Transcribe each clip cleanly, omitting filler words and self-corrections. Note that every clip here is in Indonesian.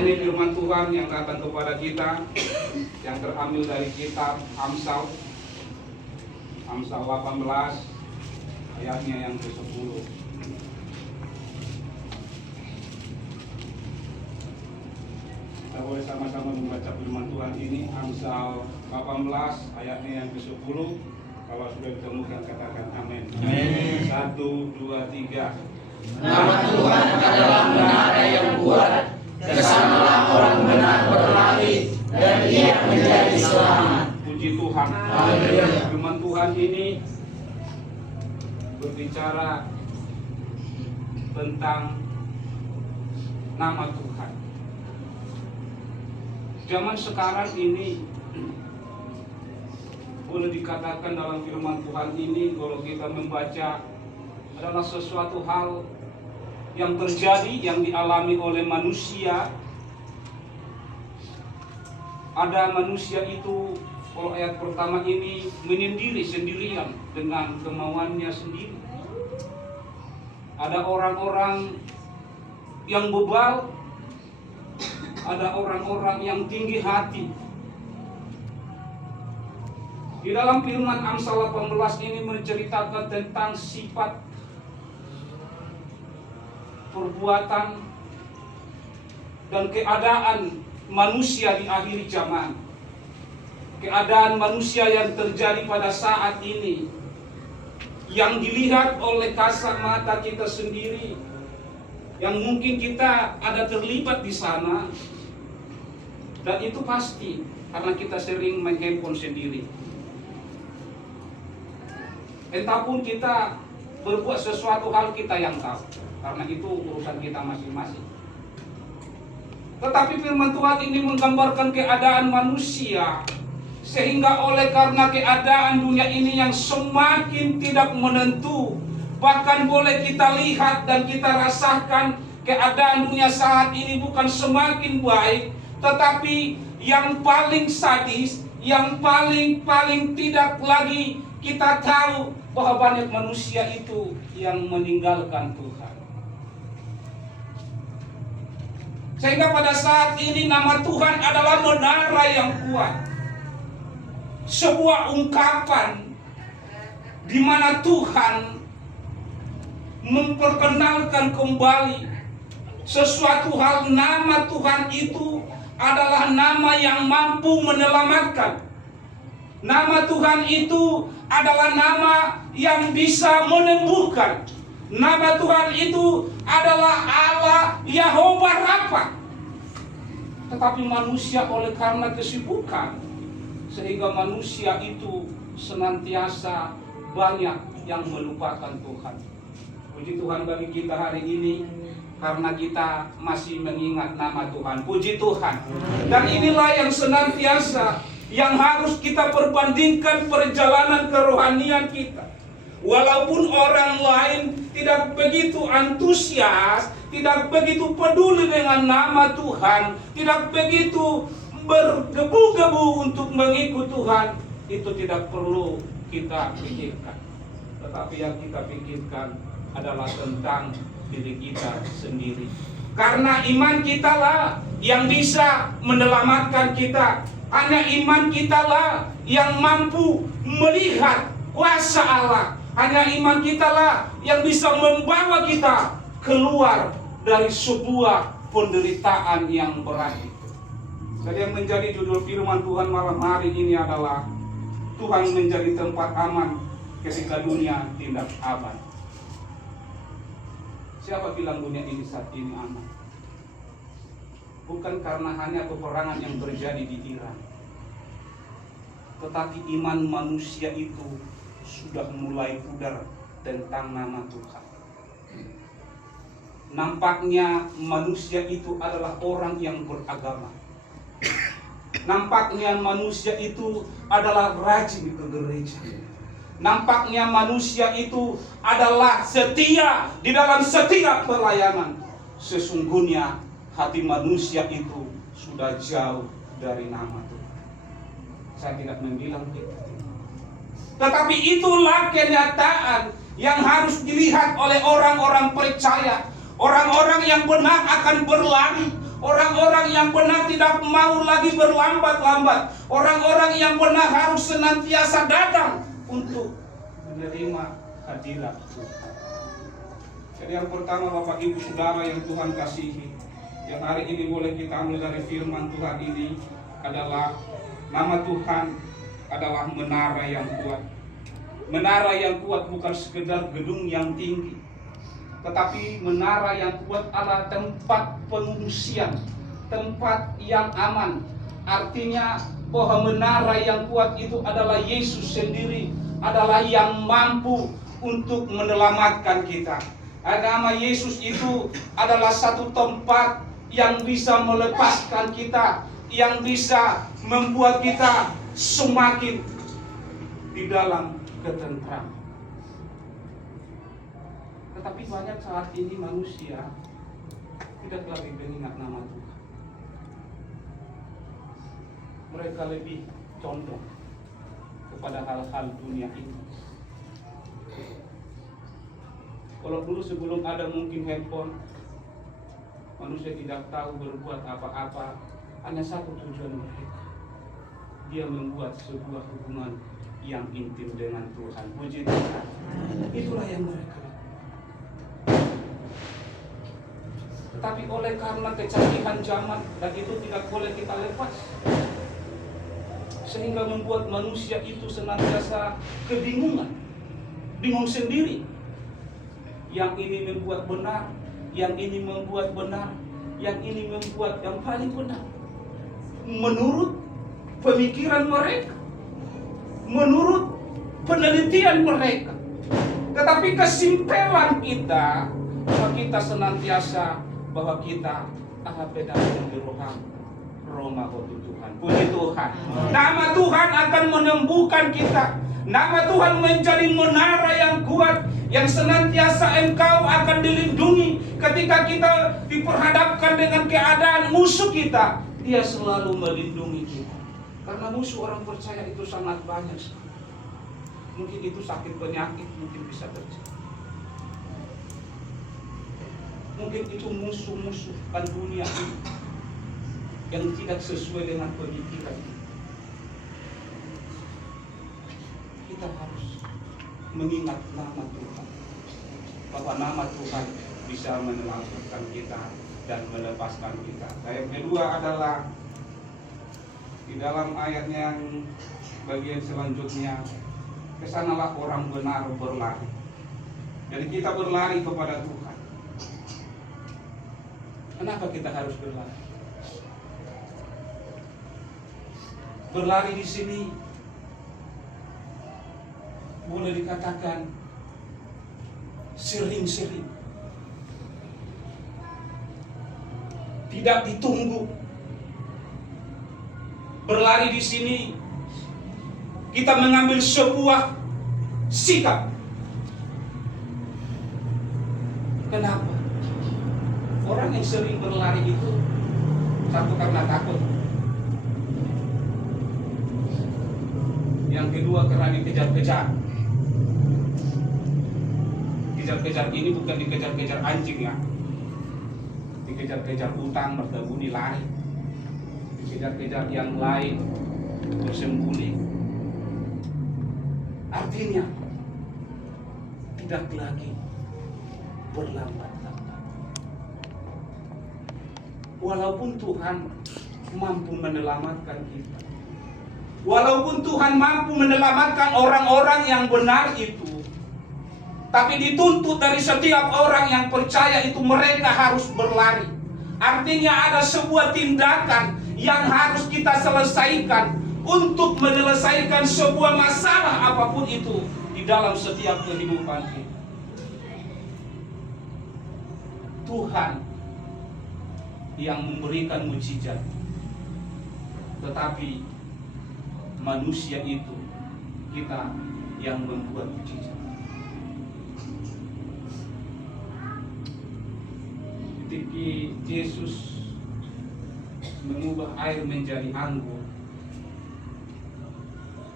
Ini firman Tuhan yang datang kepada kita, yang terambil dari kitab Amsal 18 ayatnya yang ke-10. Kita boleh sama-sama membaca firman Tuhan ini, Amsal 18 ayatnya yang ke-10. Kalau sudah ditemukan katakan amin. Amin. 1, 2, 3. Nama Tuhan adalah menara yang kuat, kesanalah orang benar berlari, dan ia menjadi selamat. Puji Tuhan. Haleluya. Firman Tuhan ini berbicara tentang nama Tuhan. Zaman sekarang ini boleh dikatakan dalam firman Tuhan ini, kalau kita membaca, adalah sesuatu hal yang terjadi, yang dialami oleh manusia. Ada manusia itu, kalau ayat pertama ini, menyendiri sendirian dengan kemauannya sendiri. Ada orang-orang yang bebal, ada orang-orang yang tinggi hati. Di dalam firman Amsal 18 ini menceritakan tentang sifat perbuatan dan keadaan manusia di akhir zaman. Keadaan manusia yang terjadi pada saat ini, yang dilihat oleh kasat mata kita sendiri, yang mungkin kita ada terlibat di sana, dan itu pasti karena kita sering main handphone sendiri. Entahpun kita berbuat sesuatu hal, kita yang tahu, karena itu urusan kita masing-masing. Tetapi firman Tuhan ini menggambarkan keadaan manusia, sehingga oleh karena keadaan dunia ini yang semakin tidak menentu, bahkan boleh kita lihat dan kita rasakan keadaan dunia saat ini bukan semakin baik, tetapi yang paling sadis, yang paling tidak lagi kita tahu bahwa banyak manusia itu yang meninggalkan Tuhan. Sehingga pada saat ini nama Tuhan adalah menara yang kuat. Sebuah ungkapan di mana Tuhan memperkenalkan kembali sesuatu hal. Nama Tuhan itu adalah nama yang mampu menyelamatkan. Nama Tuhan itu adalah nama yang bisa menyembuhkan. Nama Tuhan itu adalah Allah Yahweh Rafa. Tetapi manusia oleh karena kesibukan, sehingga manusia itu senantiasa banyak yang melupakan Tuhan. Puji Tuhan bagi kita hari ini, karena kita masih mengingat nama Tuhan. Puji Tuhan. Dan inilah yang senantiasa yang harus kita perbandingkan perjalanan kerohanian kita. Walaupun orang lain tidak begitu antusias, tidak begitu peduli dengan nama Tuhan, tidak begitu bergebu-gebu untuk mengikut Tuhan, itu tidak perlu kita pikirkan. Tetapi yang kita pikirkan adalah tentang diri kita sendiri. Karena iman kita lah yang bisa menyelamatkan kita. Hanya iman kita lah yang mampu melihat kuasa Allah. Hanya iman kita lah yang bisa membawa kita keluar dari sebuah penderitaan yang berat. Jadi yang menjadi judul firman Tuhan malam hari ini adalah Tuhan menjadi tempat aman ketika dunia tidak aman. Siapa bilang dunia ini saat ini aman? Bukan karena hanya peperangan yang terjadi di Iran, tetapi iman manusia itu sudah mulai pudar tentang nama Tuhan. Nampaknya manusia itu adalah orang yang beragama. Nampaknya manusia itu adalah rajin ke gereja. Nampaknya manusia itu adalah setia di dalam setiap pelayanan. Sesungguhnya hati manusia itu sudah jauh dari nama Tuhan. Saya tidak membilang itu. Tetapi itulah kenyataan yang harus dilihat oleh orang-orang percaya. Orang-orang yang benar akan berlari. Orang-orang yang benar tidak mau lagi berlambat-lambat. Orang-orang yang benar harus senantiasa datang untuk menerima hadirat Tuhan. Jadi yang pertama Bapak Ibu Saudara yang Tuhan kasihi, yang hari ini boleh kita ambil dari firman Tuhan ini adalah nama Tuhan adalah menara yang kuat. Menara yang kuat bukan sekedar gedung yang tinggi, tetapi menara yang kuat adalah tempat pengungsian, tempat yang aman. Artinya bahwa menara yang kuat itu adalah Yesus sendiri, adalah yang mampu untuk menyelamatkan kita. Nama Yesus itu adalah satu tempat yang bisa melepaskan kita, yang bisa membuat kita semakin di dalam ketentraman. Tetapi banyak saat ini manusia tidak lagi mengingat nama Tuhan. Mereka lebih condong kepada hal-hal dunia ini. Kalau dulu sebelum ada mungkin handphone, manusia tidak tahu berbuat apa-apa, hanya satu tujuan mereka. Dia membuat sebuah hubungan yang intim dengan Tuhan. Puji Tuhan. Itulah yang mereka. Tetapi oleh karena kecanggihan zaman, dan itu tidak boleh kita lepas, sehingga membuat manusia itu senantiasa kebingungan, bingung sendiri. Yang ini membuat benar, yang ini membuat benar, yang ini membuat yang paling benar menurut pemikiran mereka, menurut penelitian mereka. Tetapi kesimpulan kita bahwa kita senantiasa bahwa kita beda dengan roham Roma Tuhan. Puji Tuhan. Nama Tuhan akan menyembuhkan kita. Nama Tuhan menjadi menara yang kuat, yang senantiasa engkau akan dilindungi ketika kita diperhadapkan dengan keadaan musuh kita. Dia selalu melindungi kita. Karena musuh orang percaya itu sangat banyak sekali. Mungkin itu sakit penyakit, mungkin bisa terjadi. Mungkin itu musuh-musuh kan dunia ini yang tidak sesuai dengan pemikiran kita. Kita harus mengingat nama Tuhan, bahwa nama Tuhan bisa menyelamatkan kita dan melepaskan kita. Ayat kedua adalah di dalam ayat yang bagian selanjutnya, kesanalah orang benar berlari. Jadi kita berlari kepada Tuhan. Kenapa kita harus berlari? Berlari di sini boleh dikatakan sering-sering, tidak ditunggu. Berlari di sini kita mengambil sebuah sikap. Kenapa? Orang yang sering berlari itu satu karena takut, yang kedua karena dikejar-kejar. Kejar-kejar ini bukan dikejar-kejar anjing ya, dikejar-kejar utang, bersembunyi lari, dikejar-kejar yang lain bersembunyi. Artinya tidak lagi berlambat-lambat. Walaupun Tuhan mampu menyelamatkan kita, walaupun Tuhan mampu menyelamatkan orang-orang yang benar itu, tapi dituntut dari setiap orang yang percaya itu mereka harus berlari. Artinya ada sebuah tindakan yang harus kita selesaikan untuk menyelesaikan sebuah masalah apapun itu di dalam setiap kehidupan kita. Tuhan yang memberikan mukjizat, tetapi manusia itu kita yang membuat mukjizat. Ketika Yesus mengubah air menjadi anggur,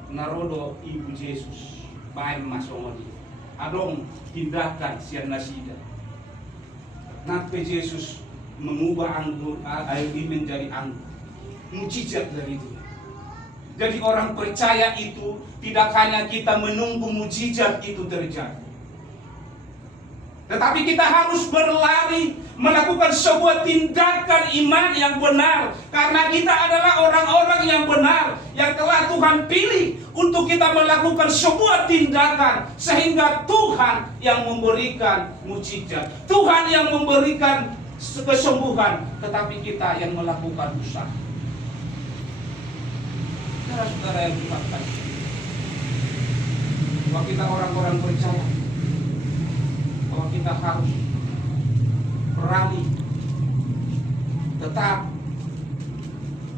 narodo ibu Yesus baik masongodi adong tindakan sian nasida. Nape Yesus mengubah air ini menjadi anggur. Mujizat dari itu. Jadi orang percaya itu tidak hanya kita menunggu mujizat itu terjadi, tetapi kita harus berlari melakukan sebuah tindakan iman yang benar, karena kita adalah orang-orang yang benar yang telah Tuhan pilih untuk kita melakukan sebuah tindakan, sehingga Tuhan yang memberikan mujizat, Tuhan yang memberikan kesembuhan, tetapi kita yang melakukan usaha. Saudara yang Tuhan kasih, bahwa kita orang-orang percaya bahwa kita harus berani tetap,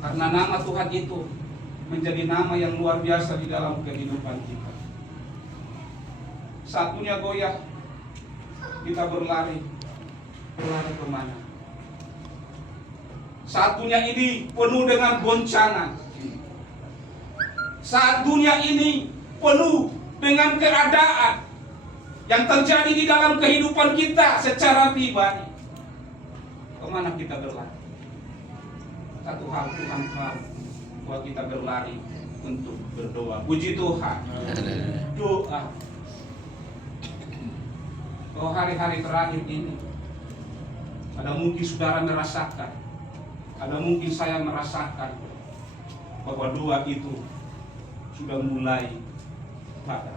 karena nama Tuhan itu menjadi nama yang luar biasa di dalam kehidupan kita. Saat dunia goyah, kita berlari kemana? Saat dunia ini penuh dengan goncangan, saat dunia ini penuh dengan keadaan yang terjadi di dalam kehidupan kita secara pribadi, kemana kita berlari? Satu hal Tuhan mau bahwa kita berlari untuk berdoa. Puji Tuhan. Doa. Oh, hari-hari terakhir ini, ada mungkin saudara merasakan, ada mungkin saya merasakan bahwa doa itu sudah mulai padam.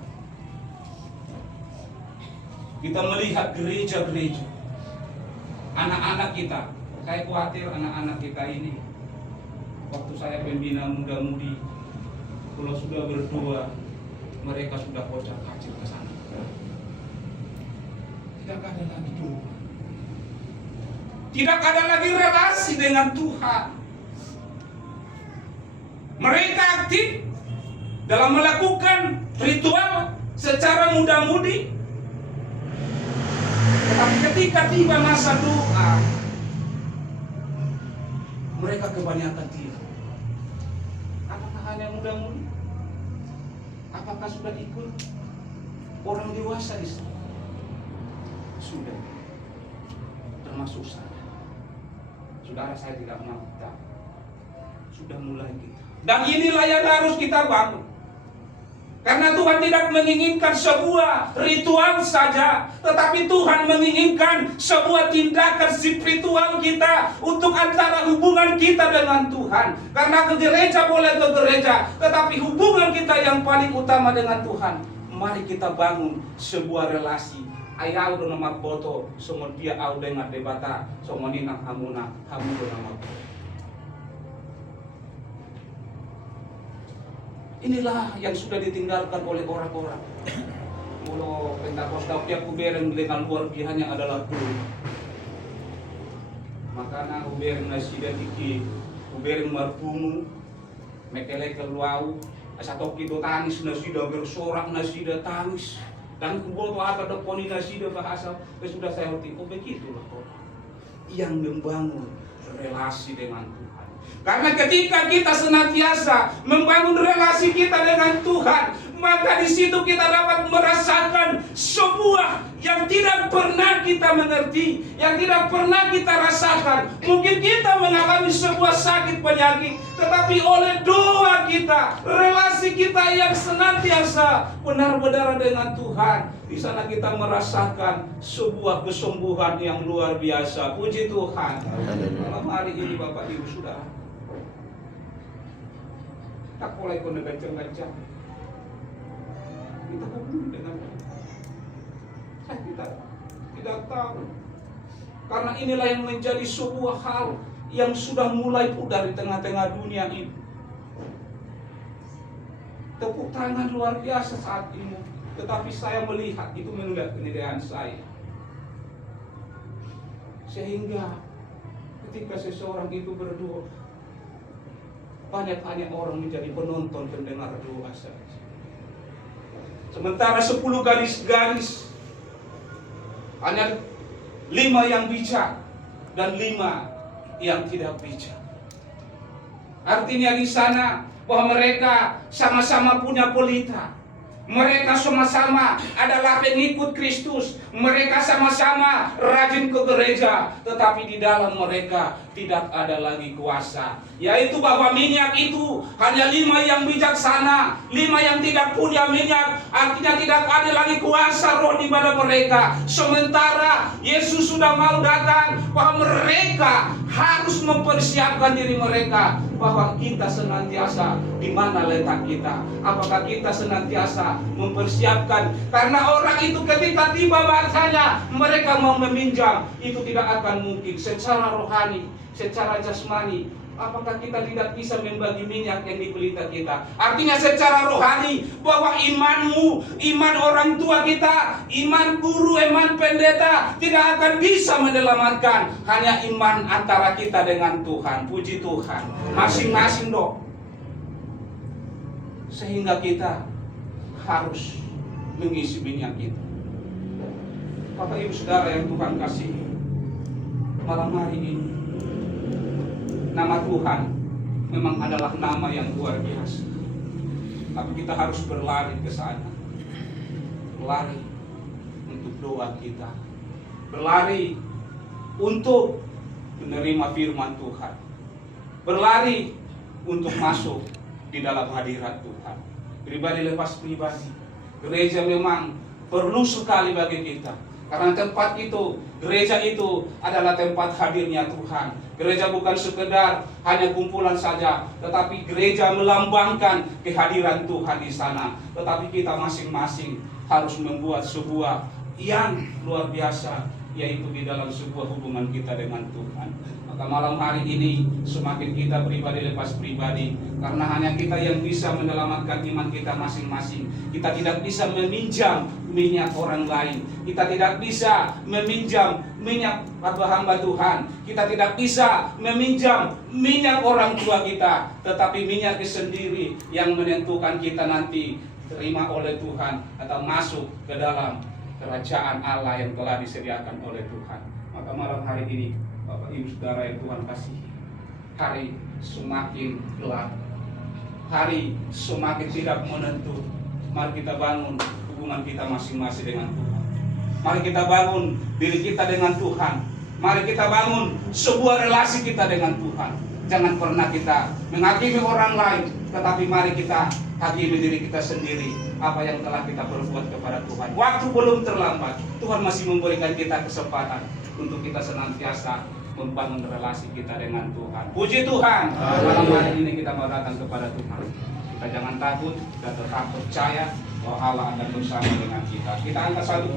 Kita melihat gereja-gereja, anak-anak kita. Saya khawatir anak-anak kita ini, waktu saya pembina muda-mudi, kalau sudah berdoa, mereka sudah kocar-kacir ke sana. Tidak ada lagi doa, tidak ada lagi relasi dengan Tuhan. Mereka aktif dalam melakukan ritual secara muda-mudi, tetapi ketika tiba masa doa, mereka kebanyakan tidak. Apakah hanya muda-mudi? Apakah sudah ikut orang dewasa di sana? Sudah, termasuk saya. Saudara, saya tidak mau tahu. Sudah mulai kita. Dan inilah yang harus kita bangun. Karena Tuhan tidak menginginkan sebuah ritual saja, tetapi Tuhan menginginkan sebuah tindakan spiritual kita untuk antara hubungan kita dengan Tuhan. Karena ke gereja boleh ke gereja, tetapi hubungan kita yang paling utama dengan Tuhan. Mari kita bangun sebuah relasi. Ayaw do nama boto, semua dia au dengan debata, semua nina hamuna, hamu do nama boto. Inilah yang sudah ditinggalkan oleh orang-orang. Mulu Pentakosta dia kubereng dengan luar bihannya adalah guru. Makana kubereng nasida tiki, kubereng marpumu, mekele keluau, asatoki do tangis nasida bersorak nasida tangis. Dan kuboto apa doponi nasida bahasa, sudah saya ngerti. Oh begitulah orang yang membangun relasi dengan Tuhan. Karena ketika kita senantiasa membangun relasi kita dengan Tuhan, maka di situ kita dapat merasakan sebuah yang tidak pernah kita mengerti, yang tidak pernah kita rasakan. Mungkin kita mengalami sebuah sakit penyakit, tetapi oleh doa kita, relasi kita yang senantiasa benar-benar dengan Tuhan, di sana kita merasakan sebuah kesembuhan yang luar biasa. Puji Tuhan. Malam hari ini Bapak Ibu Saudara, tak boleh kau negacang-gacang. Kita peduli dengan kita tidak tahu. Karena inilah yang menjadi sebuah hal yang sudah mulai pudar di tengah-tengah dunia ini. Tepuk tangan luar biasa saat ini. Tetapi saya melihat itu menunjukkan kenidian saya. Sehingga ketika seseorang itu berdoa, banyak orang menjadi penonton pendengar doa saja. Sementara 10 garis-garis, hanya 5 yang bijak dan 5 yang tidak bijak. Artinya di sana bahwa mereka sama-sama punya pelita, Mereka sama-sama adalah pengikut Kristus. Mereka sama-sama rajin ke gereja. Tetapi di dalam mereka tidak ada lagi kuasa. Yaitu bahwa minyak itu hanya 5 yang bijaksana, 5 yang tidak punya minyak. Artinya tidak ada lagi kuasa roh di pada mereka. Sementara Yesus sudah mau datang, bahwa mereka harus mempersiapkan diri mereka. Bahwa kita senantiasa di mana letak kita. Apakah kita senantiasa mempersiapkan? Karena orang itu ketika tiba masanya mereka mau meminjam, itu tidak akan mungkin secara rohani, secara jasmani. Apakah kita tidak bisa membagi minyak yang di pelita kita? Artinya secara rohani, bahwa imanmu, iman orang tua kita, iman guru, iman pendeta tidak akan bisa menyelamatkan. Hanya iman antara kita dengan Tuhan. Puji Tuhan. Masing-masing dok. Sehingga kita harus mengisi minyak itu. Bapak Ibu Saudara yang Tuhan kasihi, malam hari ini nama Tuhan memang adalah nama yang luar biasa. Tapi kita harus berlari ke sana. Berlari untuk doa kita. Berlari untuk menerima firman Tuhan. Berlari untuk masuk di dalam hadirat Tuhan. Pribadi lepas pribadi. Gereja memang perlu sekali bagi kita. Karena tempat itu, gereja itu adalah tempat hadirnya Tuhan. Gereja bukan sekedar hanya kumpulan saja, tetapi gereja melambangkan kehadiran Tuhan di sana. Tetapi kita masing-masing harus membuat sebuah yang luar biasa, yaitu di dalam sebuah hubungan kita dengan Tuhan. Maka malam hari ini semakin kita pribadi lepas pribadi, karena hanya kita yang bisa menyelamatkan iman kita masing-masing. Kita tidak bisa meminjam minyak orang lain. Kita tidak bisa meminjam minyak hamba Tuhan. Kita tidak bisa meminjam minyak orang tua kita, tetapi minyak sendiri yang menentukan kita nanti terima oleh Tuhan atau masuk ke dalam kerajaan Allah yang telah disediakan oleh Tuhan. Maka malam hari ini Bapak Ibu Saudara yang Tuhan kasihi, hari semakin gelap, hari semakin tidak menentu. Mari kita bangun hubungan kita masing-masing dengan Tuhan. Mari kita bangun diri kita dengan Tuhan. Mari kita bangun sebuah relasi kita dengan Tuhan. Jangan pernah kita menghakimi orang lain, tetapi mari kita hakimi diri kita sendiri. Apa yang telah kita perbuat kepada Tuhan. Waktu belum terlambat. Tuhan masih memberikan kita kesempatan untuk kita senantiasa membangun relasi kita dengan Tuhan. Puji Tuhan. Malam hari ini kita mau datang kepada Tuhan. Kita jangan takut, kita tetap percaya bahwa Allah akan bersama dengan kita. Kita angkat satu